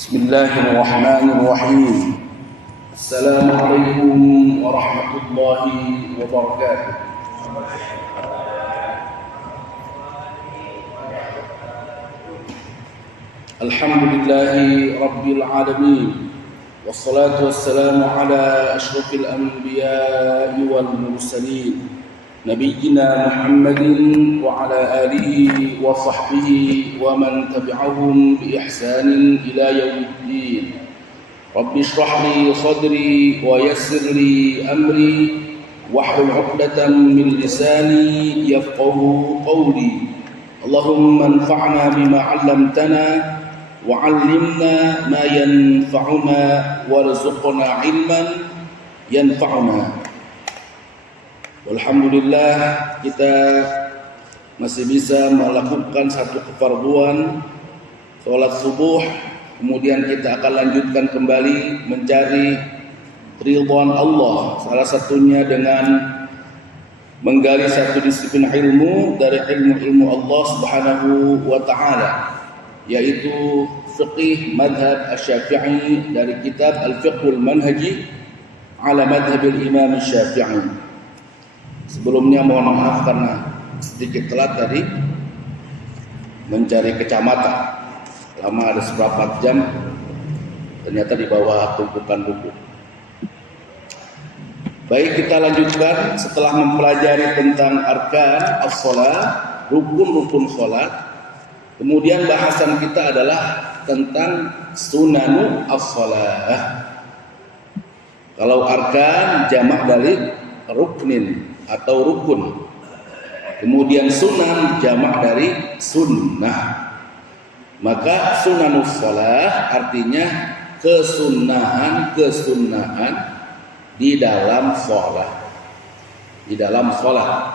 بسم الله الرحمن الرحيم. السلام عليكم ورحمة الله وبركاته. الحمد لله رب العالمين، والصلاة والسلام على أشرف الأنبياء والمرسلين نبينا محمد وعلى آله وصحبه ومن تبعهم بإحسان إلى يوم الدين. رب اشرح لي صدري ويسر لي أمري واحلل عقدة من لساني يفقه قولي. اللهم انفعنا بما علمتنا وعلمنا ما ينفعنا وارزقنا علما ينفعنا. Alhamdulillah, kita masih bisa melakukan satu kefarduan sholat subuh. Kemudian kita akan lanjutkan kembali mencari ridwan Allah, salah satunya dengan menggali satu disiplin ilmu dari ilmu-ilmu Allah Subhanahu wa taala, yaitu fiqih madhab Asy-Syafi'i dari kitab Al-Fiqhul Manhaji ala madhab Imam Asy-Syafi'i. Sebelumnya mohon maaf karena sedikit telat tadi mencari kecamatan. Lama ada seberapa jam, ternyata di bawah tumpukan buku. Baik, kita lanjutkan setelah mempelajari tentang arkan as-shalah, rukun-rukun salat. Kemudian bahasan kita adalah tentang sunanu as-shalah. Kalau arkan jamak dari ruknin atau rukun. Kemudian sunan jamak dari sunnah. Maka sunanus shalah artinya kesunahan di dalam shalah. Di dalam shalah.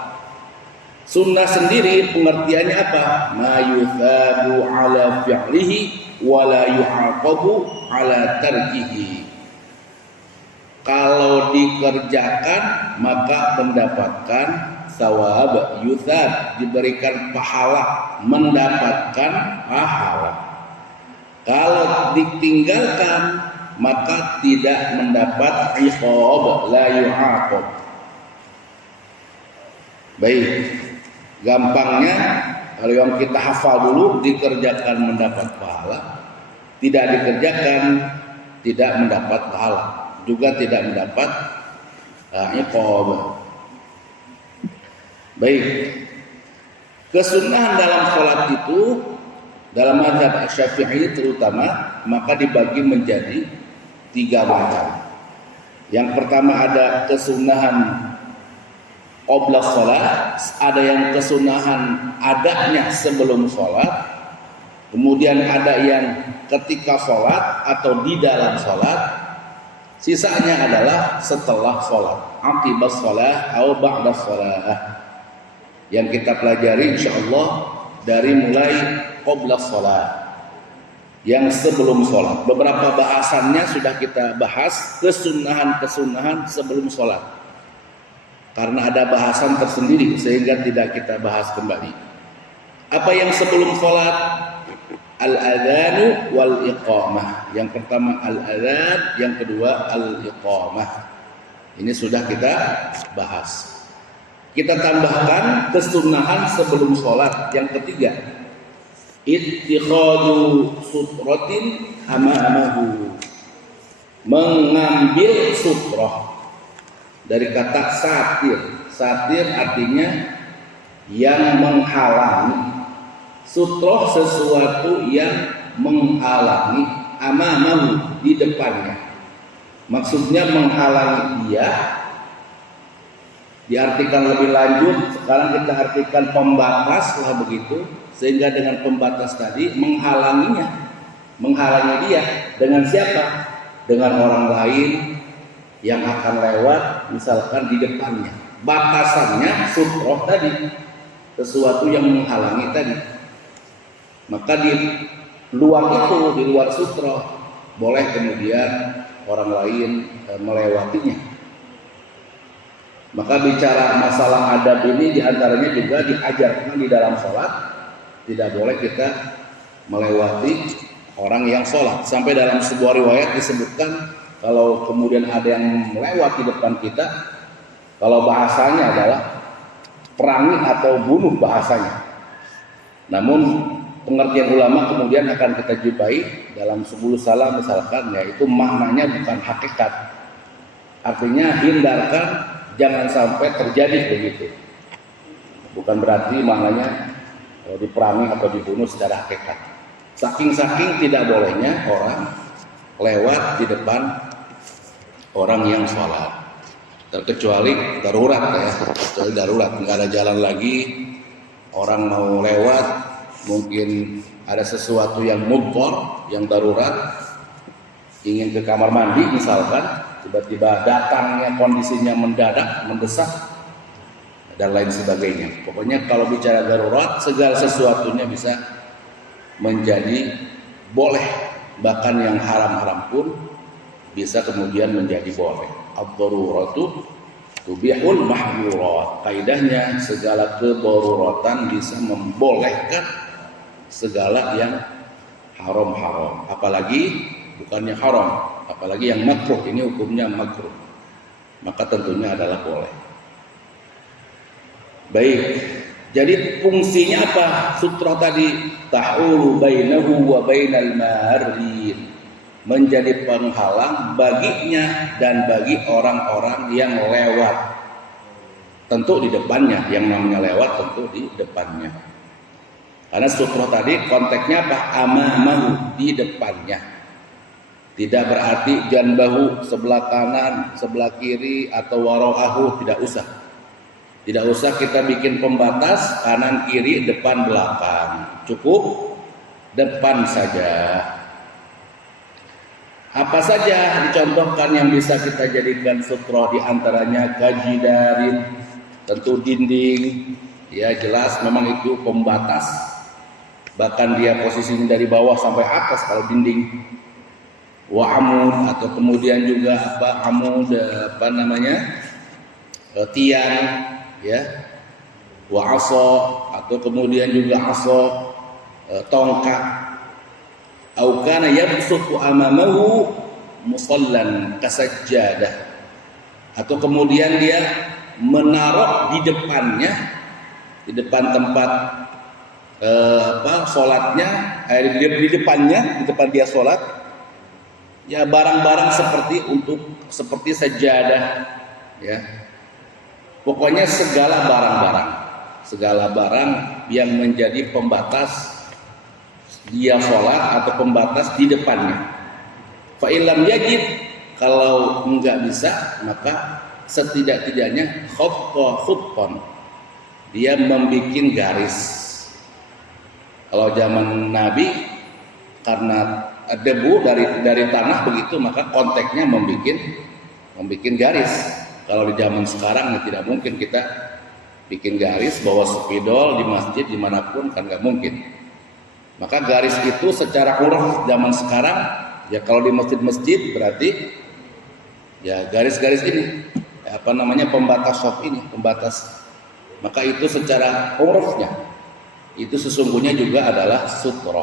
Sunnah sendiri pengertiannya apa? Ma yuthabu ala fi'lihi wa la yu'aqabu ala tarkihi. Kalau dikerjakan maka mendapatkan thawab, yuthab, diberikan pahala, mendapatkan pahala. Kalau ditinggalkan maka tidak mendapat iqab, la yu'aqab. Baik, gampangnya kalau yang kita hafal dulu, dikerjakan mendapat pahala, tidak dikerjakan tidak mendapat pahala, juga tidak mendapat iqab. Baik, kesunahan dalam sholat itu dalam mazhab Asy-Syafi'i terutama maka dibagi menjadi 3 macam. Yang pertama ada kesunahan qabla sholat, ada yang kesunahan adanya sebelum sholat, kemudian ada yang ketika sholat atau di dalam sholat, sisanya adalah setelah sholat, aqibas sholat atau ba'da sholat, yang kita pelajari insyaallah dari mulai qabla sholat, yang sebelum sholat. Beberapa bahasannya sudah kita bahas, kesunahan sebelum sholat, karena ada bahasan tersendiri sehingga tidak kita bahas kembali. Apa yang sebelum sholat? Al-adhanu wal iqamah. Yang pertama al-adhan, yang kedua al-iqamah. Ini sudah kita bahas. Kita tambahkan kesunahan sebelum sholat. Yang ketiga, ittikhadu sutratin amamahu, mengambil sutrah dari kata satir. Satir artinya yang menghalangi. Sutroh sesuatu yang menghalangi, amamahu, di depannya. Maksudnya menghalangi dia. Diartikan lebih lanjut, sekarang kita artikan pembatas lah begitu. Sehingga dengan pembatas tadi menghalanginya, menghalangi dia. Dengan siapa? Dengan orang lain yang akan lewat, misalkan di depannya. Batasannya sutroh tadi, sesuatu yang menghalangi tadi. Maka di luar itu, di luar sutra, boleh kemudian orang lain melewatinya. Maka bicara masalah adab ini diantaranya juga diajarkan di dalam sholat. Tidak boleh kita melewati orang yang sholat. Sampai dalam sebuah riwayat disebutkan kalau kemudian ada yang lewat di depan kita, kalau bahasanya adalah perangi atau bunuh bahasanya. Namun pengertian ulama kemudian akan kita jumpai dalam 10 salam misalkan, yaitu maknanya bukan hakikat. Artinya hindarkan, jangan sampai terjadi begitu. Bukan berarti maknanya diperangi atau dibunuh secara hakikat. Saking-saking tidak bolehnya orang lewat di depan orang yang sholat, terkecuali darurat ya, kecuali darurat, nggak ada jalan lagi, orang mau lewat, mungkin ada sesuatu yang mudhar, yang darurat, ingin ke kamar mandi misalkan, tiba-tiba datangnya kondisinya mendadak, mendesak, dan lain sebagainya. Pokoknya kalau bicara darurat, segala sesuatunya bisa menjadi boleh, bahkan yang haram-haram pun bisa kemudian menjadi boleh. Ad-daruratu tubihul mahdurat. Kaidahnya segala kedaruratan bisa membolehkan segala yang haram-haram. Apalagi bukannya haram, apalagi yang makruh, ini hukumnya makruh. Maka tentunya adalah boleh. Baik. Jadi fungsinya apa? Sutra tadi tahulu bainahu wa bainal marin, menjadi penghalang baginya dan bagi orang-orang yang lewat. Tentu di depannya, yang namanya lewat tentu di depannya. Karena sutra tadi konteksnya apa? Amamahu, di depannya. Tidak berarti janbahu, sebelah kanan, sebelah kiri, atau wara'ahu, tidak usah. Tidak usah kita bikin pembatas kanan kiri depan belakang. Cukup depan saja. Apa saja dicontohkan yang bisa kita jadikan sutra, di antaranya kajidarin, tentu dinding, ya jelas memang itu pembatas. Bahkan dia posisinya dari bawah sampai atas kalau dinding. Wa amud, atau kemudian juga apa amud, apa namanya, tiang, ya, wa asa, atau kemudian juga asa, tongkat, au kana yabsutu amamahu musallan kasajjadah, atau kemudian dia menaruh di depannya, di depan tempat sholatnya, di depannya, di depan dia sholat, ya barang-barang seperti sajadah, ya. Pokoknya segala barang yang menjadi pembatas dia sholat atau pembatas di depannya. Fa illam yajid, kalau enggak bisa maka setidak-tidaknya khutton, dia membuat garis. Kalau zaman Nabi karena debu dari tanah begitu, maka konteksnya membuat garis. Kalau di zaman sekarang ya tidak mungkin kita bikin garis bawa spidol di masjid dimanapun, kan nggak mungkin. Maka garis itu secara uruf zaman sekarang ya, kalau di masjid-masjid berarti ya garis-garis ini, apa namanya, pembatas soft ini, pembatas. Maka itu secara urufnya itu sesungguhnya juga adalah sutra.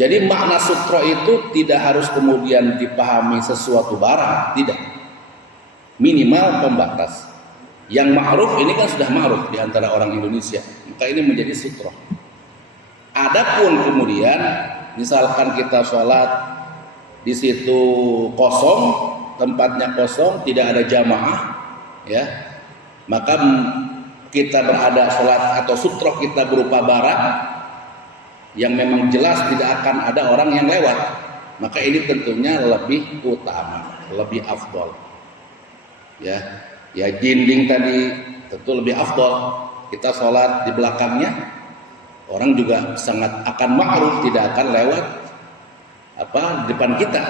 Jadi makna sutra itu tidak harus kemudian dipahami sesuatu barang, tidak. Minimal pembatas. Yang ma'ruf ini kan sudah ma'ruf di antara orang Indonesia, maka ini menjadi sutra. Adapun kemudian misalkan kita sholat di situ kosong, tempatnya kosong, tidak ada jamaah, ya, maka kita berada sholat atau sutra kita berupa barang yang memang jelas tidak akan ada orang yang lewat, maka ini tentunya lebih utama, lebih afdol. Ya dinding tadi tentu lebih afdol. Kita sholat di belakangnya, orang juga sangat akan ma'ruf, tidak akan lewat di depan kita.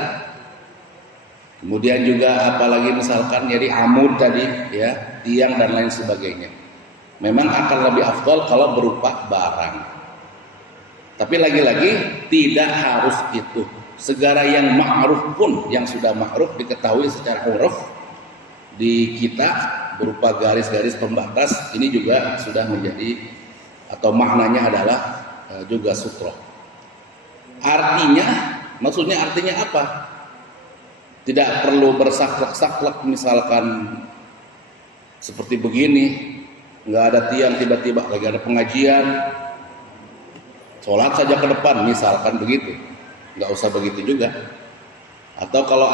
Kemudian juga apalagi misalkan jadi amud tadi, ya, tiang dan lain sebagainya, memang akan lebih afdol kalau berupa barang. Tapi lagi-lagi tidak harus itu. Segala yang ma'ruf pun, yang sudah ma'ruf diketahui secara uruf di kita berupa garis-garis pembatas, ini juga sudah menjadi atau maknanya adalah juga sutra. Maksudnya artinya apa? Tidak perlu bersaklek-saklek misalkan seperti begini, nggak ada tiang tiba-tiba lagi ada pengajian, sholat saja ke depan misalkan begitu, nggak usah begitu juga. Atau kalau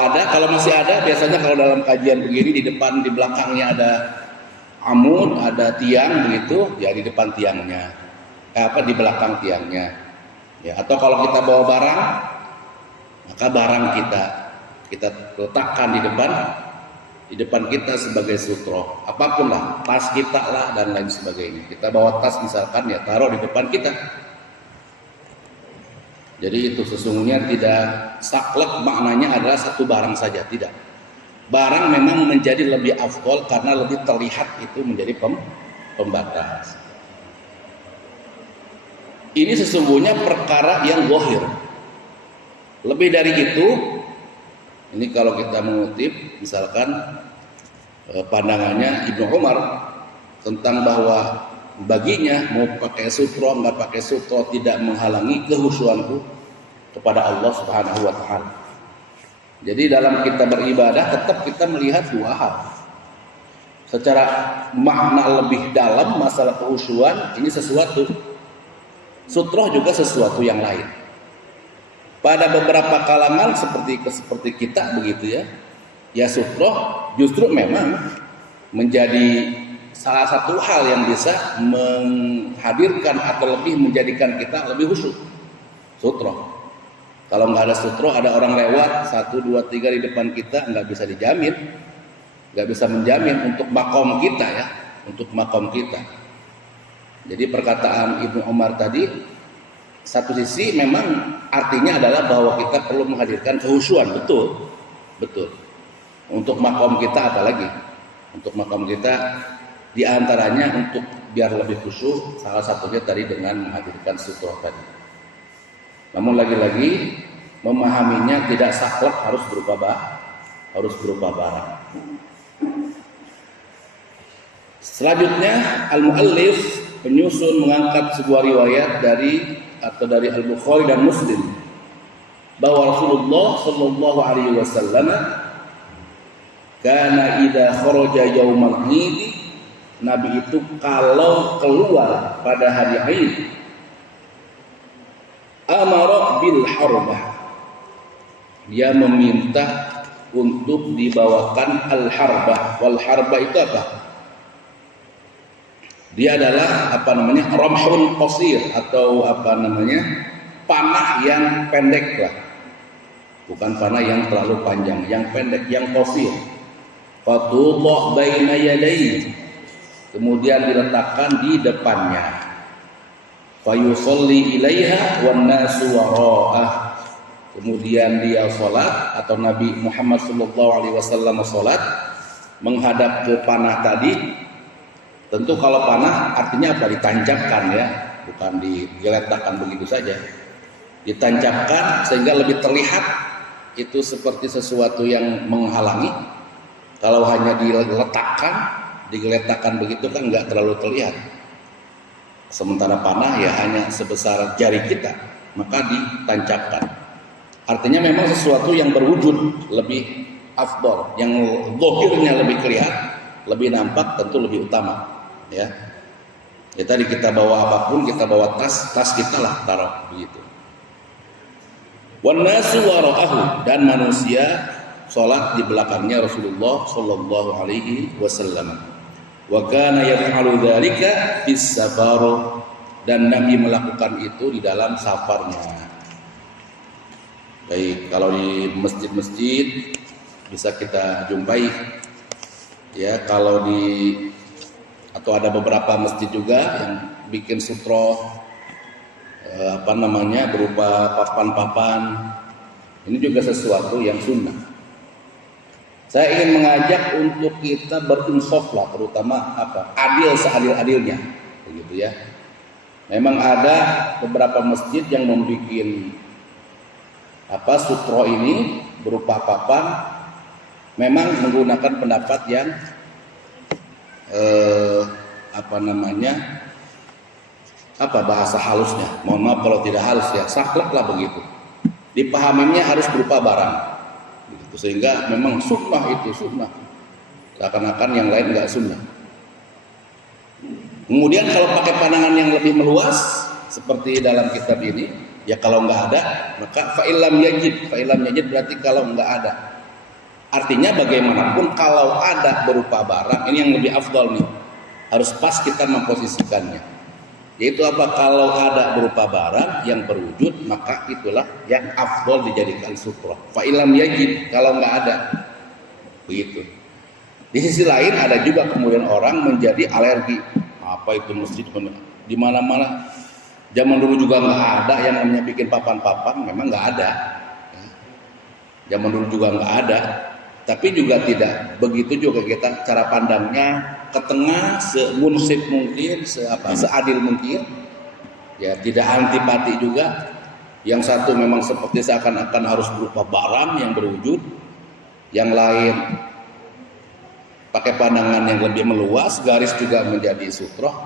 masih ada, biasanya kalau dalam kajian begini di depan di belakangnya ada amud, ada tiang begitu, ya di depan tiangnya, di belakang tiangnya. Ya, atau kalau kita bawa barang, maka barang kita letakkan di depan kita sebagai sutro. Apapun lah, tas kita lah dan lain sebagainya. Kita bawa tas misalkan, ya taruh di depan kita. Jadi itu sesungguhnya tidak saklek maknanya adalah satu barang saja, tidak. Barang memang menjadi lebih afdol karena lebih terlihat, itu menjadi pembatas. Ini sesungguhnya perkara yang zahir. Lebih dari itu, ini kalau kita mengutip misalkan pandangannya Ibnu Umar tentang bahwa baginya mau pakai sutro nggak pakai sutro tidak menghalangi kehusuanku kepada Allah Subhanahu wa taala. Jadi dalam kita beribadah tetap kita melihat dua hal. Secara makna lebih dalam masalah kehusuan ini sesuatu, sutro juga sesuatu yang lain. Pada beberapa kalangan seperti kita begitu ya sutro justru memang menjadi salah satu hal yang bisa menghadirkan atau lebih menjadikan kita lebih khusyuk. Sutro. Kalau nggak ada sutro, ada orang lewat 1, 2, 3 di depan kita, nggak bisa dijamin, nggak bisa menjamin untuk makom kita ya, untuk makom kita. Jadi perkataan Ibnu Umar tadi, satu sisi memang artinya adalah bahwa kita perlu menghadirkan kehusuan, betul. Untuk makom kita apalagi, untuk makom kita diantaranya untuk biar lebih khusyuk, salah satunya tadi dengan menghadirkan sutro tadi. Namun lagi-lagi memahaminya tidak saklek harus berupa barang. Selanjutnya al-muallif penyusun mengangkat sebuah riwayat dari Al-Bukhari dan Muslim bahwa Rasulullah sallallahu alaihi wasallam kana idza kharaja yaumal 'id, Nabi itu kalau keluar pada hari Id, amara bil harbah, dia meminta untuk dibawakan al-harbah. Wal harbah itu apa? Dia adalah ramhun qasir atau panah yang pendek lah. Bukan panah yang terlalu panjang, yang pendek, yang qasir. Fatudha baina yadayhi, kemudian diletakkan di depannya. Fayusalli ilaiha wan nasu wara'ah, kemudian dia salat atau Nabi Muhammad sallallahu alaihi wasallam salat menghadap ke panah tadi. Tentu kalau panah artinya apa? Ditancapkan ya, bukan diletakkan begitu saja. Ditancapkan sehingga lebih terlihat, itu seperti sesuatu yang menghalangi. Kalau hanya digeletakkan begitu kan nggak terlalu terlihat. Sementara panah ya hanya sebesar jari kita, maka ditancapkan. Artinya memang sesuatu yang berwujud lebih afdol, yang zahirnya lebih kelihatan, lebih nampak, tentu lebih utama. Ya tadi kita bawa apapun, kita bawa tas kita lah taruh begitu. Wan nasu wara'ahu, dan manusia salat di belakangnya Rasulullah sallallahu alaihi wasallam. Wa kana yaf'alu dzalika bis safar, dan Nabi melakukan itu di dalam safarnya. Baik, kalau di masjid-masjid bisa kita jumpai ya, atau ada beberapa masjid juga yang bikin sutro berupa papan-papan. Ini juga sesuatu yang sunnah. Saya ingin mengajak untuk kita berinsaf lah, terutama adil seadil-adilnya, begitu ya. Memang ada beberapa masjid yang membuat sutro ini berupa papan, memang menggunakan pendapat yang bahasa halusnya, mohon maaf kalau tidak halus ya, saklek lah begitu. dipahaminya harus berupa barang. Gitu. Sehingga memang sunnah itu sunnah. Seakan-akan yang lain nggak sunnah. Kemudian kalau pakai pandangan yang lebih meluas seperti dalam kitab ini, ya kalau nggak ada maka fa'ilam yajid. Fa'ilam yajid berarti kalau nggak ada. Artinya bagaimanapun kalau ada berupa barang, ini yang lebih afdal nih. Harus pas kita memposisikannya. Yaitu apa? Kalau ada berupa barang yang berwujud, maka itulah yang afdal dijadikan sutroh. Fa'ilam yajid, kalau nggak ada. Begitu. Di sisi lain ada juga kemudian orang menjadi alergi. Apa itu masjid? Di mana-mana. Zaman dulu juga nggak ada yang namanya bikin papan-papan, memang nggak ada. Zaman dulu juga nggak ada. Tapi juga tidak begitu juga kita cara pandangnya ke tengah, semunsif mungkin, seadil mungkin. Ya tidak antipati juga. Yang satu memang seperti seakan-akan harus berupa barang yang berwujud, yang lain pakai pandangan yang lebih meluas, garis juga menjadi sutroh.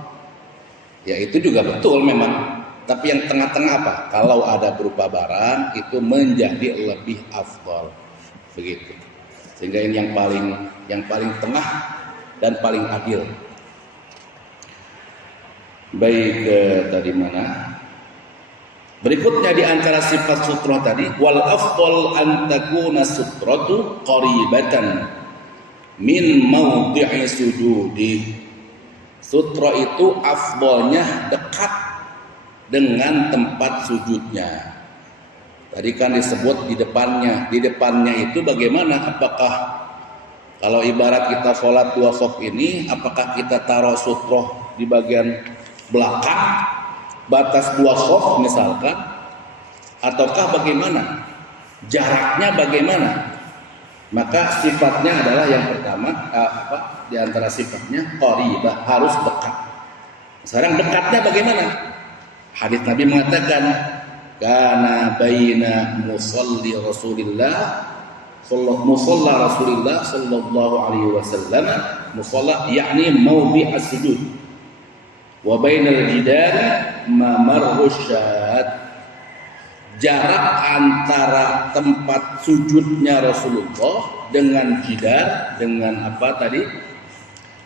Ya itu juga betul memang. Tapi yang tengah-tengah apa? Kalau ada berupa barang itu menjadi lebih afdal. Begitu. Sehingga ini yang paling tengah dan paling adil. Baik, tadi mana? Berikutnya di antara sifat sutroh tadi, wal afdal an takuna sutratu qaribatan min mawdi'i sujudi. Sutroh itu afdalnya dekat dengan tempat sujudnya. Tadi kan disebut di depannya. Di depannya itu bagaimana? Apakah kalau ibarat kita sholat dua shaf ini, apakah kita taruh sutroh di bagian belakang, batas dua shaf misalkan, ataukah bagaimana? Jaraknya bagaimana? Maka sifatnya adalah yang pertama, di antara sifatnya qaribah, harus dekat. Sekarang dekatnya bagaimana? Hadis Nabi mengatakan, kana baina musalli Rasulillah sallallahu alaihi wasallam, musalla yakni mawdi'as sujud, wa bainal jidar mamarrus syad. Jarak antara tempat sujudnya Rasulullah dengan jidar, dengan apa tadi?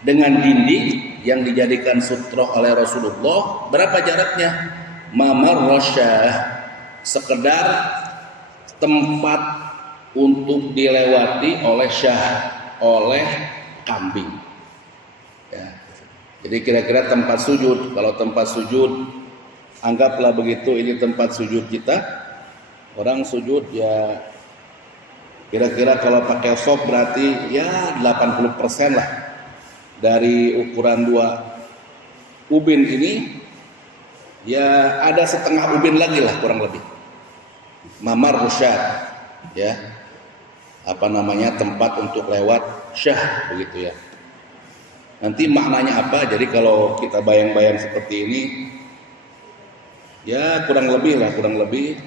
Dengan dinding yang dijadikan sutroh oleh Rasulullah, berapa jaraknya? Mamarrus syad, sekedar tempat untuk dilewati oleh syah, oleh kambing. Ya. Jadi kira-kira tempat sujud. Kalau tempat sujud, anggaplah begitu, ini tempat sujud kita. Orang sujud ya kira-kira kalau pakai shop berarti ya 80% lah dari ukuran 2 ubin ini. Ya ada setengah ubin lagi lah kurang lebih. Mamar rusyad, ya, apa namanya, tempat untuk lewat syah, begitu ya. Nanti maknanya apa? Jadi kalau kita bayang-bayang seperti ini, ya kurang lebih,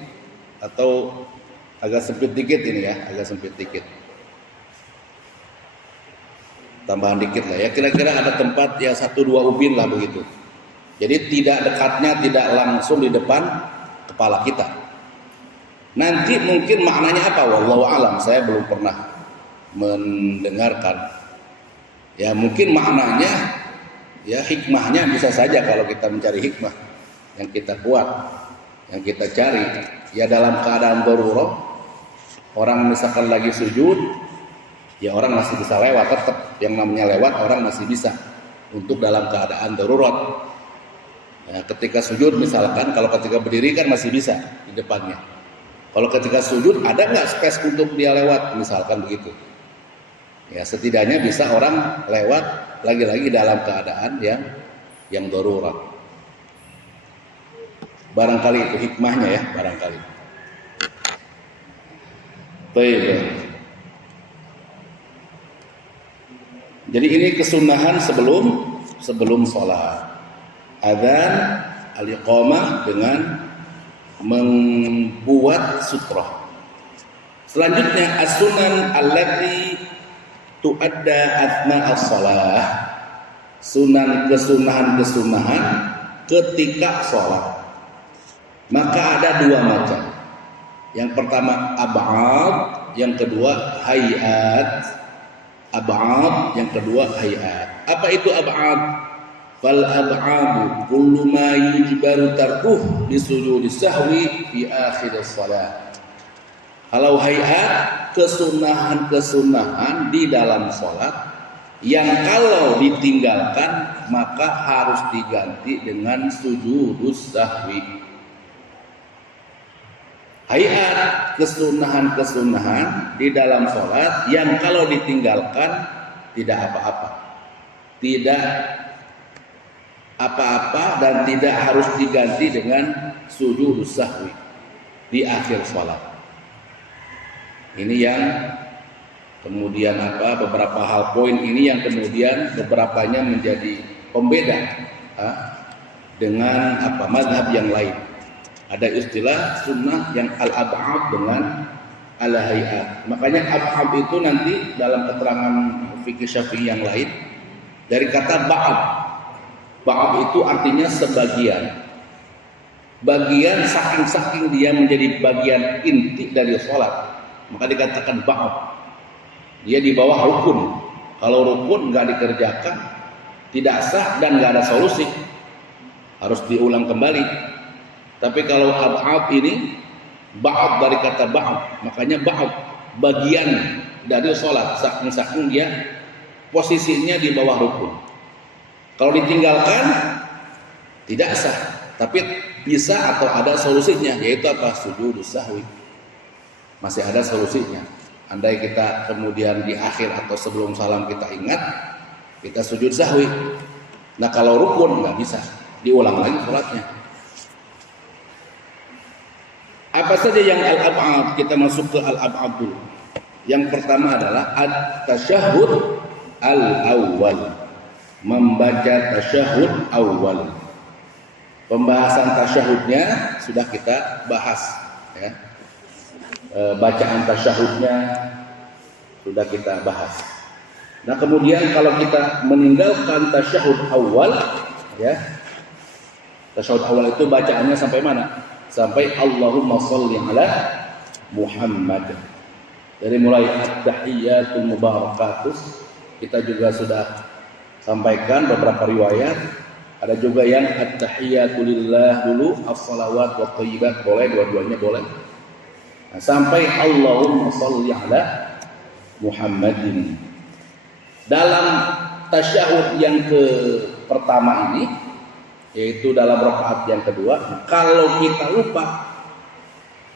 atau agak sempit dikit ini ya, agak sempit dikit. Tambahan dikit lah ya, kira-kira ada tempat ya 1-2 ubin lah begitu. Jadi tidak dekatnya, tidak langsung di depan kepala kita. Nanti mungkin maknanya apa? Wallahu alam, saya belum pernah mendengarkan. Ya mungkin maknanya, ya hikmahnya bisa saja kalau kita mencari hikmah yang kita kuat, yang kita cari. Ya dalam keadaan darurat, orang misalkan lagi sujud, ya orang masih bisa lewat tetap. Yang namanya lewat orang masih bisa untuk dalam keadaan darurat. Ya, ketika sujud misalkan, kalau ketika berdiri kan masih bisa di depannya. Kalau ketika sujud ada nggak space untuk dia lewat misalkan begitu. Ya setidaknya bisa orang lewat lagi-lagi dalam keadaan yang darurat. Barangkali itu hikmahnya ya, barangkali. Baik. Jadi ini kesunahan sebelum sholat. Adzan, al-iqamah dengan membuat sutroh. Selanjutnya as-sunan allati tu'adda athna as-shalah. Sunan, kesunahan ketika sholat. Maka ada 2 macam. Yang pertama ab'ad, yang kedua hayat. Ab'ad, yang kedua hayat. Apa itu ab'ad? Fal ab'adu kullu ma yujbaru tarkuh bi sujudi sahwi fi akhir shalah. Kalau hayat, kesunahan-kesunahan di dalam sholat yang kalau ditinggalkan maka harus diganti dengan sujudus sahwi. Hayat, kesunahan-kesunahan di dalam sholat yang kalau ditinggalkan tidak apa-apa, tidak apa-apa dan tidak harus diganti dengan sujud sahwi di akhir sholat. Ini yang kemudian beberapa hal poin ini yang kemudian beberapanya menjadi pembeda dengan mazhab yang lain. Ada istilah sunnah yang al-ab'ad dengan al-hayat. Makanya ab'ad itu nanti dalam keterangan fikih Syafi'i yang lain dari kata ba'ad. Ba'ad itu artinya sebagian. Bagian saking-saking dia menjadi bagian inti dari sholat, maka dikatakan ba'ad. Dia di bawah rukun. Kalau rukun nggak dikerjakan, tidak sah dan nggak ada solusi, harus diulang kembali. Tapi kalau ab'ad ini ba'ad dari kata ba'ad, makanya ba'ad bagian dari sholat, saking-saking dia posisinya di bawah rukun. Kalau ditinggalkan tidak sah, tapi bisa atau ada solusinya, yaitu apa? Sujudus sahwi. Masih ada solusinya. Andai kita kemudian di akhir atau sebelum salam kita ingat, kita sujud sahwi. Nah kalau rukun nggak bisa, diulang lagi sholatnya. Apa saja yang al-ab'ad? Kita masuk ke al-ab'ad dulu. Yang pertama adalah at-tasyahud al-awwal. Membaca tasyahud awal. Pembahasan tasyahudnya sudah kita bahas, ya. Bacaan tasyahudnya sudah kita bahas. Nah kemudian kalau kita meninggalkan tasyahud awal, ya, tasyahud awal itu bacaannya sampai mana? Sampai Allahumma sholli ala Muhammad. Dari mulai at-tahiyyatul mubarakatus kita juga sudah sampaikan beberapa riwayat. Ada juga yang at-tahiyyatulillah dulu, as-salawat wa thayyibat, boleh, dua-duanya boleh. Nah, sampai Allahumma sholli ala Muhammadin. Dalam tasyahud yang ke pertama ini, yaitu dalam rakaat yang kedua, kalau kita lupa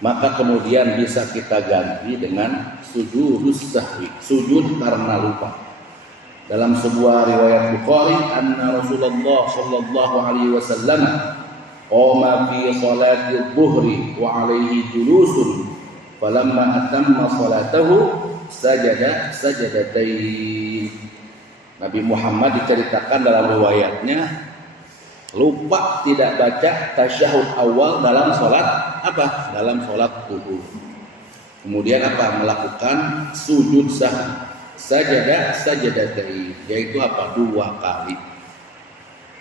maka kemudian bisa kita ganti dengan sujudus sahwi, sujud karena lupa. Dalam sebuah riwayat Bukhari, anna Rasulullah sallallahu alaihi wasallam qama fi salati dhuhri wa alaihi julusun falamma atamma salatahu sajada sajadatain. Nabi Muhammad diceritakan dalam riwayatnya lupa tidak baca tasyahud awal dalam sholat apa? Dalam sholat zuhur. Kemudian apa? Melakukan sujud sahwi, sajadatain, yaitu apa? 2 kali.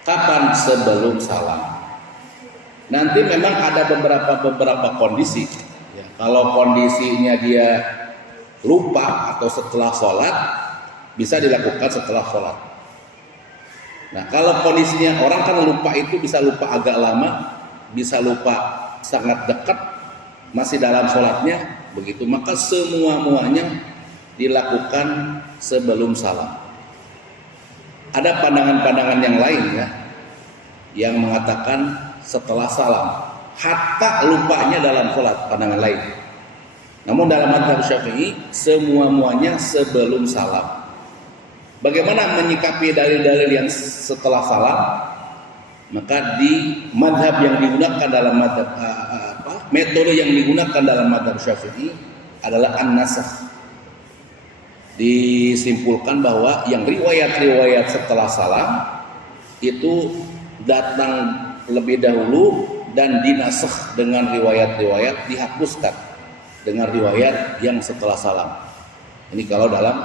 Kapan? Sebelum salam. Nanti memang ada beberapa kondisi. Ya, kalau kondisinya dia lupa atau setelah sholat, bisa dilakukan setelah sholat. Nah kalau kondisinya orang kan lupa itu bisa lupa agak lama, bisa lupa sangat dekat, masih dalam sholatnya begitu, maka semuanya dilakukan sebelum salam. Ada pandangan-pandangan yang lain, ya, yang mengatakan setelah salam, hatta lupanya dalam sholat, pandangan lain. Namun dalam mazhab Syafi'i semuanya sebelum salam. Bagaimana menyikapi dalil-dalil yang setelah salam? Maka di madhab yang digunakan dalam madhab metode yang digunakan dalam madhab Syafi'i adalah an-nasakh. Disimpulkan bahwa yang riwayat-riwayat setelah salam itu datang lebih dahulu dan dinasakh dengan riwayat-riwayat, dihapuskan dengan riwayat yang setelah salam. Ini kalau dalam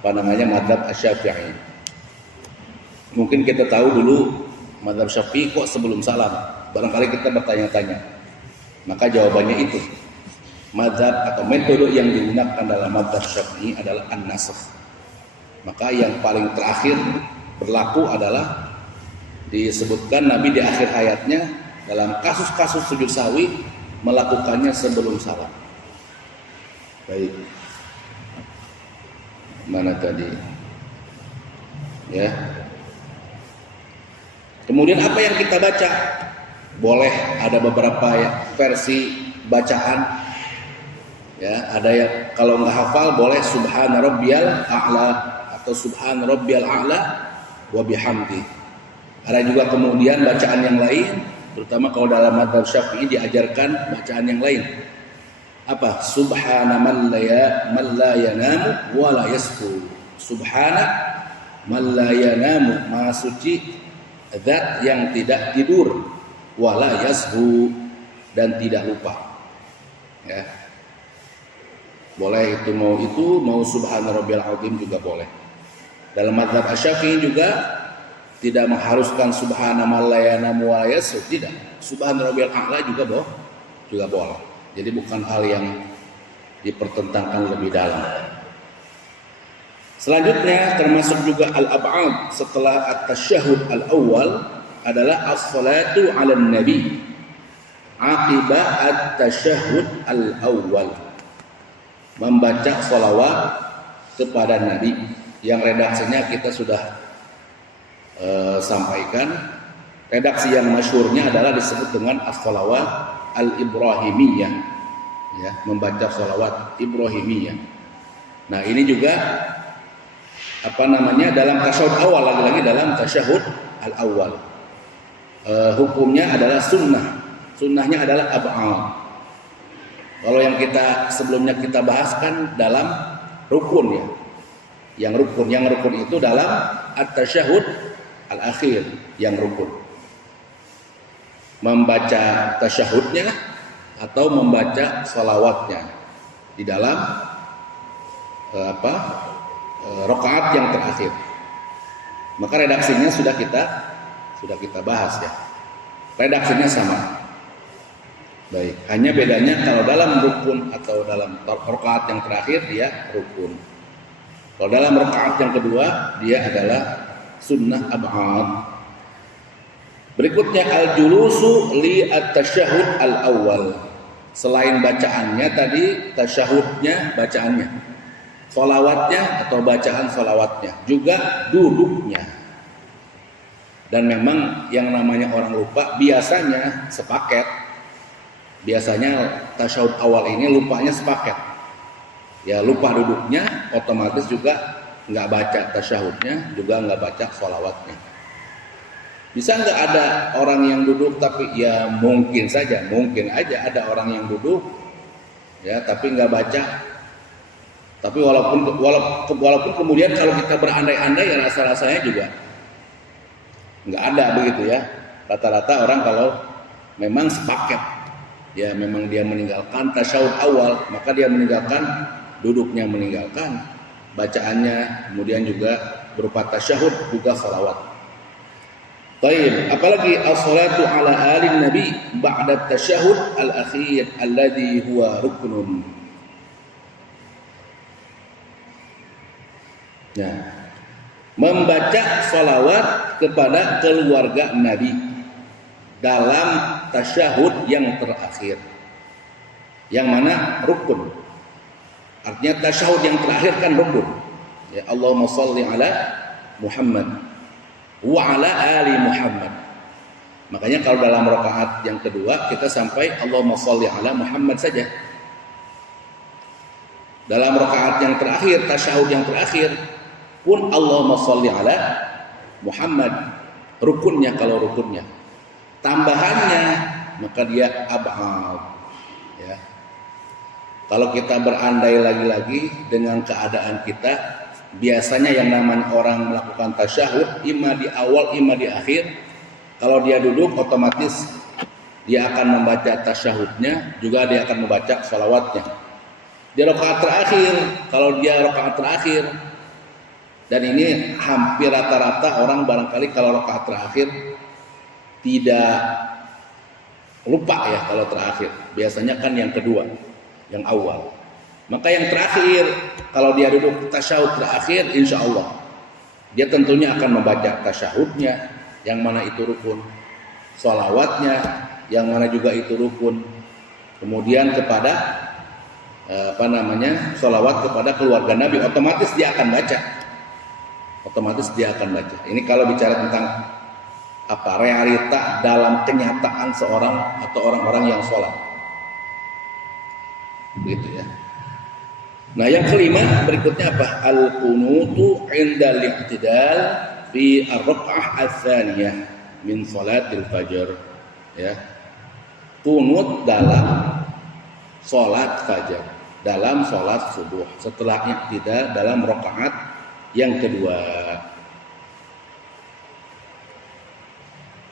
pandangannya madhab Syafi'i. Mungkin kita tahu dulu madhab Syafi'i kok sebelum salam. Barangkali kita bertanya-tanya. Maka jawabannya itu. mazhab atau metode yang digunakan dalam mazhab Syafi'i adalah an-nasakh. Maka yang paling terakhir berlaku adalah disebutkan Nabi di akhir hayatnya dalam kasus-kasus sujud sahwi melakukannya sebelum salam. Baik. Mana tadi? Ya. Kemudian apa yang kita baca? Boleh ada beberapa versi bacaan. Ya, ada yang kalau nggak hafal boleh subhana rabbiyal a'la atau subhana rabbiyal a'la wa bihamdi. Ada juga kemudian bacaan yang lain, terutama kalau dalam mazhab Syafi'i diajarkan bacaan yang lain. Apa? Subhana man la yanamu wa la yasfu. Subhana man la yanamu, Maha suci zat yang tidak tidur, wa la yasfu, dan tidak lupa. Ya. Boleh itu mau subhana rabbiyal azim juga boleh. Dalam mazhab Asy-Syafi'i juga tidak mengharuskan subhana man la yanamu wa la yasfu, tidak. Subhana rabbiyal a'la juga boleh. Jadi bukan hal yang dipertentangkan lebih dalam. Selanjutnya termasuk juga al-ab'ad setelah at-tasyahhud al-awwal adalah as-salatu 'alan nabi aqiba at-tasyahhud al-awwal. Membaca sholawat kepada Nabi yang redaksinya kita sudah sampaikan. Redaksi yang masyhurnya adalah disebut dengan as-sholawat al-ibrahimiyah, ya, membaca sholawat ibrahimiyah. Nah ini juga dalam tasyahud awal, lagi-lagi dalam tasyahud al-awwal. Hukumnya adalah sunnahnya adalah ab'ad. Kalau yang sebelumnya kita bahaskan dalam rukun, ya. Yang rukun itu dalam at-tasyahud al-akhir, yang rukun. Membaca tasyahudnya atau membaca sholawatnya di dalam rakaat yang terakhir. Maka redaksinya sudah kita bahas, ya. Redaksinya sama. Baik, hanya bedanya kalau dalam rukun atau dalam rakaat yang terakhir dia rukun. Kalau dalam rakaat yang kedua dia adalah sunnah ab'ad. Berikutnya al-julusu li at-tasyahhud al-awwal. Selain bacaannya tadi, tasyahudnya bacaannya. Sholawatnya atau bacaan sholawatnya, juga duduknya. Dan memang yang namanya orang lupa biasanya sepaket. Biasanya tasyahud awal ini lupanya sepaket. Ya, lupa duduknya, otomatis juga nggak baca tasyahudnya, juga nggak baca sholawatnya. Bisa nggak ada orang yang duduk tapi ya mungkin aja ada orang yang duduk, ya, tapi nggak baca. Tapi walaupun kemudian kalau kita berandai-andai ya rasa-rasanya juga nggak ada begitu, ya. Rata-rata orang kalau memang sepaket. Ya memang dia meninggalkan tasyahud awal, maka dia meninggalkan duduknya, meninggalkan bacaannya, kemudian juga berupa tasyahud juga salawat. Baik, apalagi as-salatu ala alin nabi ba'da tasyahud al-akhir alladhi huwa ruknun. Nah, membaca salawat kepada keluarga Nabi dalam tasyahud yang terakhir, yang mana rukun. Artinya tasyahud yang terakhir kan rukun. Ya, Allahumma shalli ala Muhammad wa ala ali Muhammad. Makanya kalau dalam rakaat yang kedua kita sampai Allahumma shalli ala Muhammad saja. Dalam rakaat yang terakhir, tasyahud yang terakhir pun Allahumma shalli ala Muhammad, rukunnya kalau rukunnya. Tambahannya maka dia ab'ad, ya. Kalau kita berandai lagi-lagi dengan keadaan kita, biasanya yang namanya orang melakukan tasyahud imma di awal imma di akhir. Kalau dia duduk otomatis dia akan membaca tasyahudnya, juga dia akan membaca sholawatnya. Di rakaat terakhir, kalau dia rakaat terakhir, dan ini hampir rata-rata orang barangkali kalau rakaat terakhir tidak lupa, ya. Kalau terakhir biasanya kan yang kedua. yang awal. Maka yang terakhir, kalau dia duduk tasyahud terakhir, insya Allah dia tentunya akan membaca tasyahudnya, yang mana itu rukun, sholawatnya, yang mana juga itu rukun, kemudian kepada sholawat kepada keluarga Nabi, otomatis dia akan baca. Ini kalau bicara tentang realita dalam kenyataan seorang atau orang-orang yang sholat, begitu ya. Nah, yang kelima berikutnya apa? Al-qunutu 'inda al-i'tidal fi ar-rak'ah ats-tsaniyah min shalatil fajr, ya. Qunut dalam sholat fajar, dalam sholat subuh, setelah i'tidal dalam rakaat yang kedua.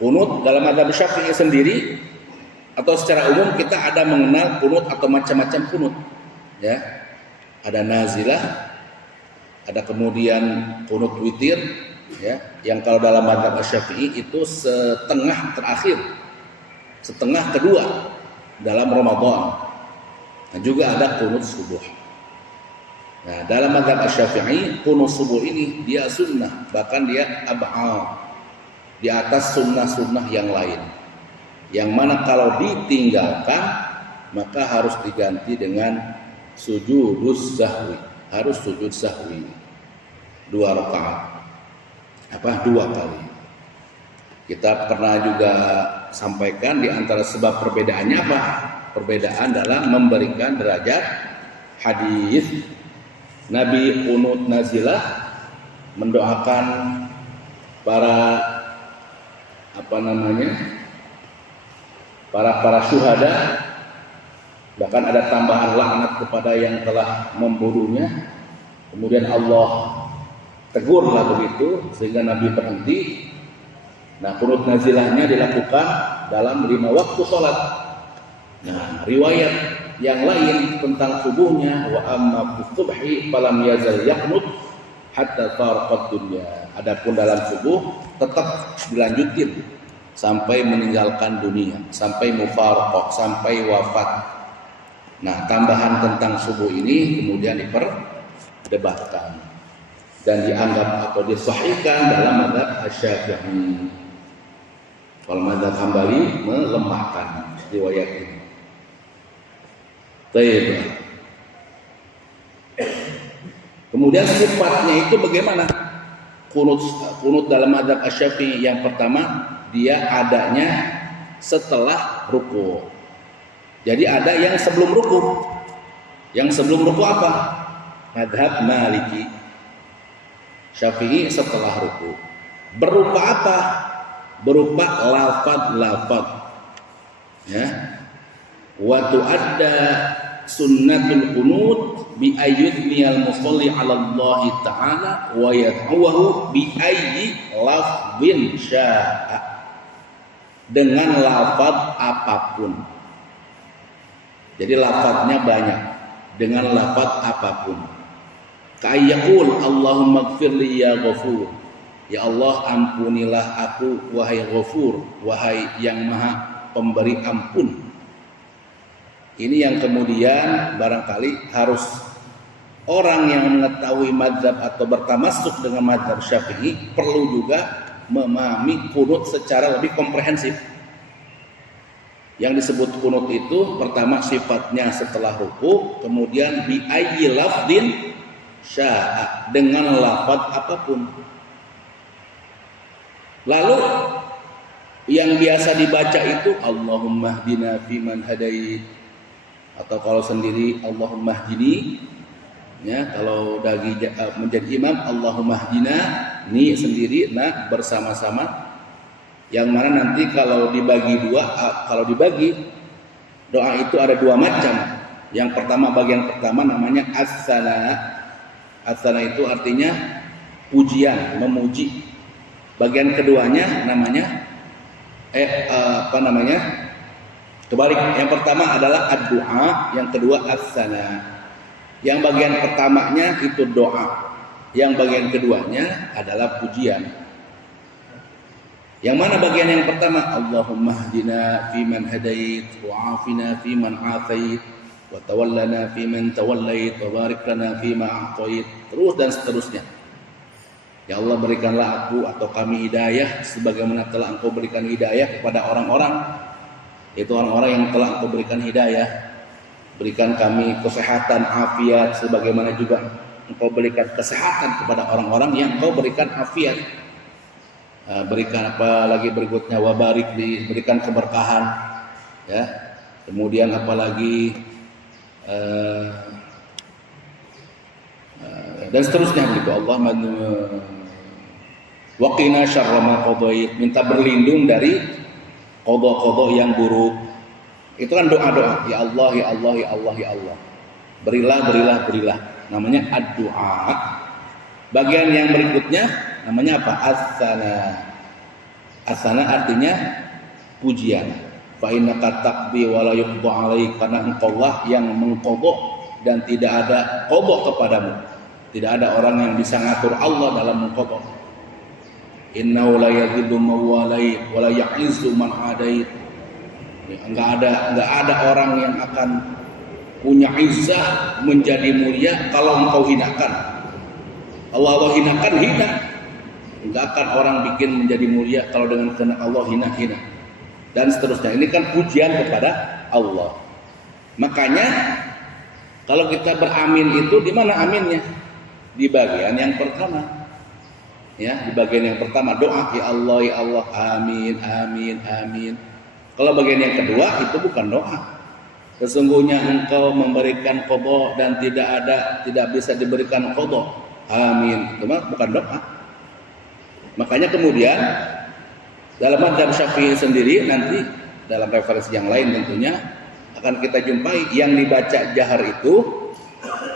Qunut dalam mazhab Syafi'i sendiri atau secara umum kita ada mengenal qunut atau macam-macam qunut, ya. Ada nazilah, ada kemudian qunut witir, ya, yang kalau dalam mazhab Syafi'i itu setengah terakhir, setengah kedua dalam Ramadan. Nah, juga ada qunut subuh. Nah, dalam mazhab Syafi'i qunut subuh ini dia sunnah, bahkan dia ab'ad, di atas sunnah-sunnah yang lain, yang mana kalau ditinggalkan maka harus diganti dengan sujudus sahwi, harus sujud sahwi 2 rakaat, 2 kali. Kita pernah juga sampaikan di antara sebab perbedaannya apa? Perbedaan dalam memberikan derajat hadis. Nabi qunut nazilah mendoakan para para syuhada, bahkan ada tambahan laknat kepada yang telah membunuhnya. Kemudian Allah tegurlah begitu sehingga Nabi berhenti. Nah, qunut nazilahnya dilakukan dalam 5 waktu sholat. Nah, riwayat yang lain tentang subuhnya, wa amma subhi falam yazal yaqnut hatta farqat dunya. Adapun dalam subuh tetap dilanjutin sampai meninggalkan dunia, sampai mufarqah, sampai wafat. Nah, tambahan tentang subuh ini kemudian diperdebatkan dan dianggap atau disahihkan dalam mazhab Syafi'i. Kalau mazhab Hambali melemahkan riwayat ini. Baik. Kemudian sifatnya itu bagaimana? Qunut dalam mazhab Syafi'i yang pertama dia adanya setelah ruku. Jadi ada yang sebelum ruku. Yang sebelum ruku apa? Mazhab Maliki. Syafi'i setelah ruku. Berupa apa? Berupa lafaz-lafaz. Ya. Wa tu'adda sunnatul qunut bi ayyidniyal musalli 'ala Allah ta'ala wa yad'uhu bi ayyi lafdhin sya'a, dengan lafaz apapun. Jadi lafaznya banyak, dengan lafaz apapun. Ka'ayyaqul Allahumma ighfirli ya ghafur, ya Allah ampunilah aku wahai ghafur, wahai yang maha pemberi ampun. Ini yang kemudian barangkali harus orang yang mengetahui mazhab atau bertamasuk dengan mazhab Syafi'i perlu juga memahami qunut secara lebih komprehensif. Yang disebut qunut itu pertama sifatnya setelah ruku, kemudian bi ayyi lafdhin sya'a, dengan lafaz apapun. Lalu yang biasa dibaca itu Allahumma hdina fiman hadait, atau kalau sendiri Allahumma hdini, ya, kalau menjadi imam Allahumma hdina, ni sendiri, nah bersama-sama, yang mana nanti kalau dibagi doa itu ada 2 macam. Yang pertama, bagian pertama namanya as-sana. As-sana itu artinya pujian, memuji. Bagian keduanya namanya kebalik. Yang pertama adalah ad-du'a, yang kedua as-sana. Yang bagian pertamanya itu doa, yang bagian keduanya adalah pujian. Yang mana bagian yang pertama? Allahumma hdina fiman hadait wa afina fiman afait wa tawallana fiman tawallait wa barik lana fima a'tait, terus dan seterusnya. Ya Allah, berikanlah aku atau kami hidayah sebagaimana telah Engkau berikan hidayah kepada orang-orang, yaitu orang-orang yang telah Engkau berikan hidayah. Berikan kami kesehatan, afiat sebagaimana juga Engkau berikan kesehatan kepada orang-orang yang Engkau berikan afiat. Berikan apa lagi berikutnya, wabarik, diberikan keberkahan, ya. Kemudian apalagi dan seterusnya begitu. Allah waqina syarra ma qadait, minta berlindung dari qada-qada yang buruk. Itu kan doa-doa, ya Allah, ya Allah, ya Allah, ya Allah. Berilah, berilah, berilah. Namanya ad-du'a. Bagian yang berikutnya namanya apa? As-sana. As-sana artinya pujian. Fa innaka taqdi wa la yuqda 'alaik, karena Engkau lah yang mengqadha dan tidak ada qadha kepadamu. Tidak ada orang yang bisa ngatur Allah dalam mengqadha. Innahu la yadhillu man walait wa la ya'izzu man adait. Enggak ada orang yang akan punya izzah menjadi mulia kalau engkau hinakan. Allah hinakan, hina. Enggak akan orang bikin menjadi mulia kalau dengan kehendak Allah hina. Dan seterusnya. Ini kan pujian kepada Allah. Makanya kalau kita beramin itu di mana aminnya? Di bagian yang pertama. Ya, di bagian yang pertama doa, ya Allah, ya Allah, amin, amin, amin. Kalau bagian yang kedua itu bukan doa. Sesungguhnya Engkau memberikan qadha dan tidak bisa diberikan qadha. Amin. Itu bukan doa. Makanya kemudian dalam mazhab Syafi'i sendiri, nanti dalam referensi yang lain tentunya akan kita jumpai yang dibaca jahar itu